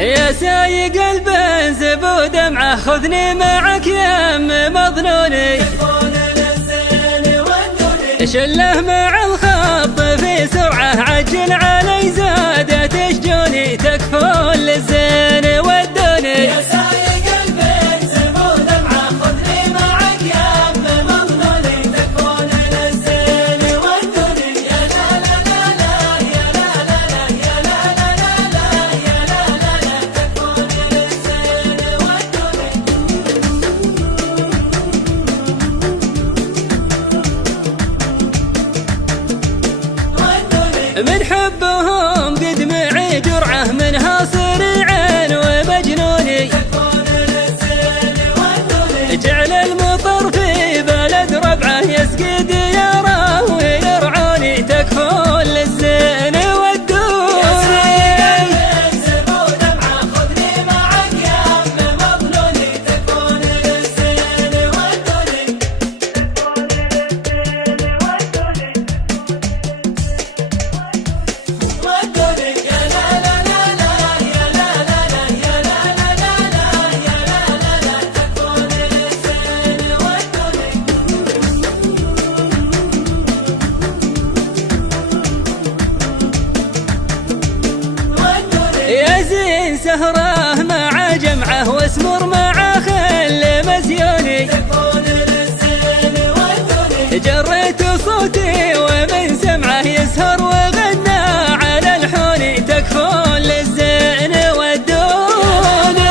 يا سايق البنز ودمعه خذني معك يم مظنوني، شله مع الخط في سرعة عجل علي زاد تشجوني تكفون للزين ودوني. يا سايق البنز ودمعه خذني معك يم مظنوني تكفون للزين ودوني. يا لا لا لا لا يا لا لا لا يا لا لا لا لا يا لا لا لا تكفون للزين ودوني. من حبهم قد معي جرعة منها صريعين ومجنوني، جعل المطر في بلد ربعه يسقي دياره ويرعوني تكفون للزين ودوني. يا سايق البنز ودمعه خذني معك يم مظنوني تكفون للزين ودوني. ودوني يا لا لا لا لا يا لا لا لا يا لا لا لا لا يا لا لا لا تكفون للزين ودوني. يا زين سهره مع جمعه واسمر مع خل مزيوني، تكفون للزين ودوني. جريت صوتي ومن سمعه يسهر وغنى على الحوني تكفون للزين ودوني.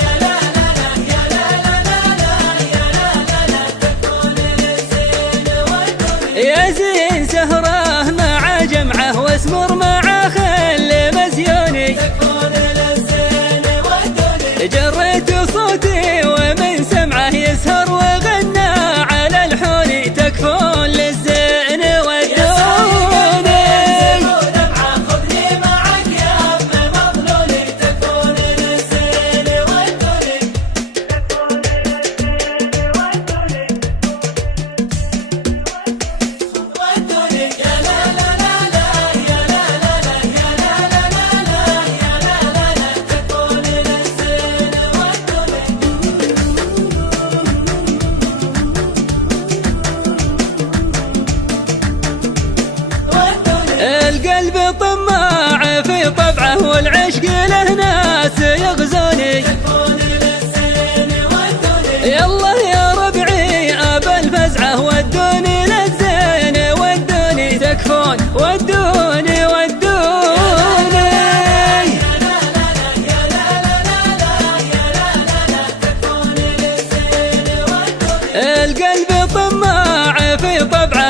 يا لا لا لا يا لا لا لا لا يا لا لا لا تكفون للزين ودوني. يا زين سهره مع جمعه واسمر مع خل مزيوني، تكفون للزين ودوني. جريت صوتي ومن سمعه يسهر وغنى على الحوني تكفون للزين ودوني. ودمعه خذني معك يم مظنوني تكفون للزين ودوني. ودوني يا لا لا لا لا يا لا لا لا يا لا لا لا لا يا لا لا لا تكفون للزين ودوني. القلب طماع في طبعه والعشق له ناس يغزوني، تكفون للزين ودوني. يلا يا ربعي ابا الفزعه ودوني للزين ودوني تكفون ودوني ودوني. يا لا لا لا يا لا لا لا لا يا لا لا لا تكفون للزين ودوني. القلب طماع في طبعه